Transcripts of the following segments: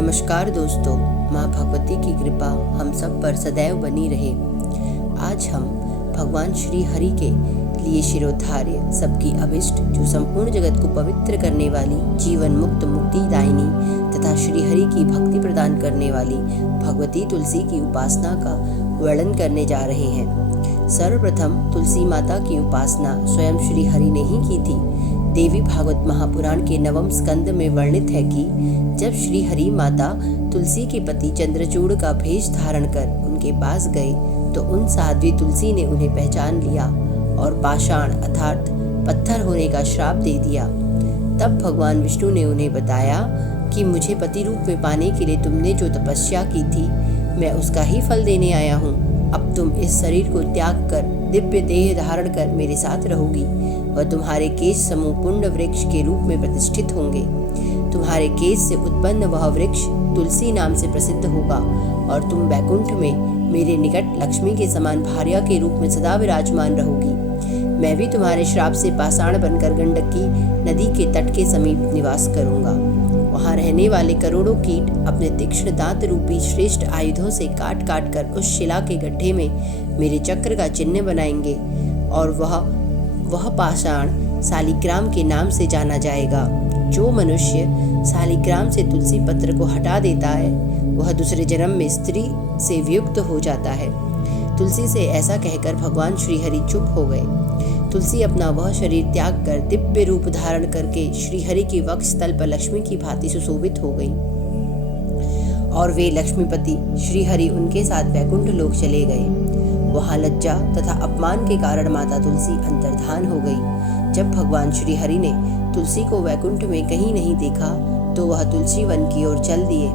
नमस्कार दोस्तों, माँ भगवती की कृपा हम सब पर सदैव बनी रहे। आज हम भगवान श्री हरि के लिए शिरोधार्य सबकी अभिष्ट, जो संपूर्ण जगत को पवित्र करने वाली, जीवन मुक्त मुक्तिदायिनी तथा श्री हरि की भक्ति प्रदान करने वाली भगवती तुलसी की उपासना का वर्णन करने जा रहे हैं। सर्वप्रथम तुलसी माता की उपासना स्वयं श्री हरि ने ही की थी। देवी भागवत महापुराण के 9वें स्कंद में वर्णित है कि जब श्री हरि माता तुलसी के पति चंद्रचूड़ का भेष धारण कर उनके पास गए तो उन साध्वी तुलसी ने उन्हें पहचान लिया और पाषाण अर्थात पत्थर होने का श्राप दे दिया। तब भगवान विष्णु ने उन्हें बताया कि मुझे पति रूप में पाने के लिए तुमने जो तपस्या की थी, मैं उसका ही फल देने आया हूँ। अब तुम इस शरीर को त्याग कर दिव्य देह धारण कर मेरे साथ रहोगी और तुम्हारे केश समूह पुण्य वृक्ष के रूप में प्रतिष्ठित होंगे। तुम्हारे केश से उत्पन्न वह वृक्ष तुलसी नाम से प्रसिद्ध होगा और तुम वैकुंठ में मेरे निकट लक्ष्मी के समान भार्या के रूप में सदा विराजमान रहोगी। मैं भी तुम्हारे श्राप से पाषाण बनकर गंडकी नदी के तट के समीप निवास करूंगा। वहां रहने वाले करोड़ों कीट अपने तीक्ष्ण दांत रूपी श्रेष्ठ आयुधों से काट काट कर उस शिला के गड्ढे में मेरे चक्र का चिन्ह बनाएंगे और वह पाषाण शालिग्राम के नाम से जाना जाएगा। जो मनुष्य शालिग्राम से तुलसी पत्र को हटा देता है वह दूसरे जन्म में स्त्री से वियुक्त हो जाता है। तुलसी से ऐसा कहकर भगवान श्री हरि चुप हो गए। तुलसी अपना वह शरीर त्याग कर दिव्य रूप धारण करके श्री हरि के वक्ष स्थल पर लक्ष्मी की भांति सुशोभित हो गई और वे लक्ष्मीपति श्री हरि उनके साथ वैकुंठ लोक चले गए। वहां लज्जा तथा अपमान के कारण माता तुलसी अंतर्धान हो गई। जब भगवान श्री हरि ने तुलसी को वैकुंठ में कहीं नहीं देखा तो वह तुलसी वन की ओर चल दिए।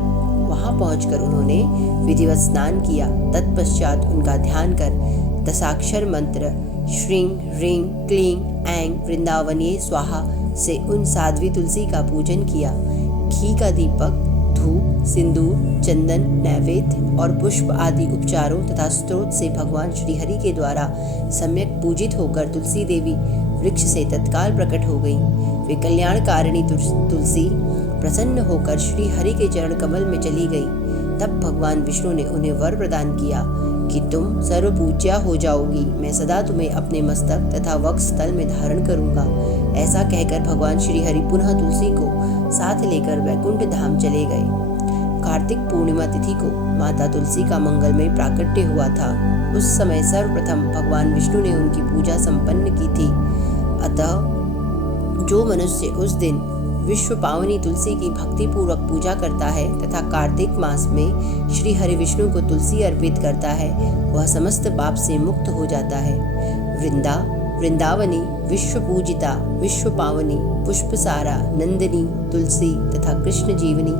वहां पहुंचकर उन्होंने विधिवत स्नान किया। तत्पश्चात उनका ध्यान कर दशाक्षर मंत्र श्रीं ह्रीं क्लीं ऐं वृंदावनीय स्वाहा से उन साध्वी तुलसी का पूजन किया। घी का दीपक, धूप, सिंदूर, चंदन, नैवेद्य और पुष्प आदि उपचारों तथा स्तोत्र से भगवान श्री हरि के द्वारा सम्यक पूजित होकर तुलसी देवी वृक्ष से तत्काल प्रकट हो गई। वे कल्याणकारिणी तुलसी प्रसन्न होकर श्री हरि के चरण कमल में चली गई। तब भगवान विष्णु ने उन्हें वर प्रदान किया कि तुम सर्वपूज्या हो जाओगी। मैं सदा तुम्हें अपने मस्तक तथा वक्ष स्थल में धारण करूंगा। ऐसा कहकर भगवान श्री हरि पुनः तुलसी को साथ लेकर वैकुंठ धाम चले गए। कार्तिक पूर्णिमा तिथि को माता तुलसी का मंगलमय प्राकट्य हुआ था। उस समय सर्वप्रथम भगवान विष्णु ने उनकी पूजा संपन्न की थी। अतः जो मनुष्य उस दिन विश्व पावनी तुलसी की भक्ति पूर्वक पूजा करता है तथा कार्तिक मास में श्री हरि विष्णु को तुलसी अर्पित करता है वह समस्त पाप से मुक्त हो जाता है। वृंदावनी, विश्व पूजिता, विश्व पावनी, पुष्पसारा, नंदिनी, तुलसी तथा कृष्ण जीवनी,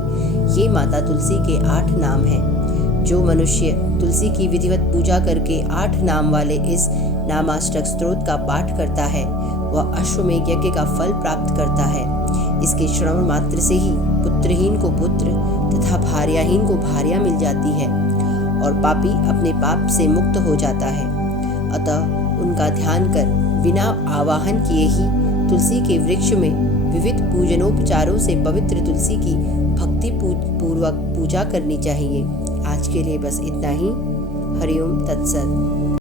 ये माता तुलसी के 8 नाम हैं। जो मनुष्य तुलसी की विधिवत पूजा करके 8 नाम वाले इस नामाष्टक स्तोत्र का पाठ करता है वह अश्वमेध यज्ञ का फल प्राप्त करता है। इसके श्रवण मात्र से ही पुत्रहीन को पुत्र तथा भार्याहीन को भार्या मिल जाती है और पापी अपने पाप से मुक्त हो जाता है। अतः उनका ध्यान कर बिना आवाहन किए ही तुलसी के वृक्ष में विविध पूजनोपचारों से पवित्र तुलसी की भक्ति पूर्वक पूजा करनी चाहिए। आज के लिए बस इतना ही। हरिओम तत्सत।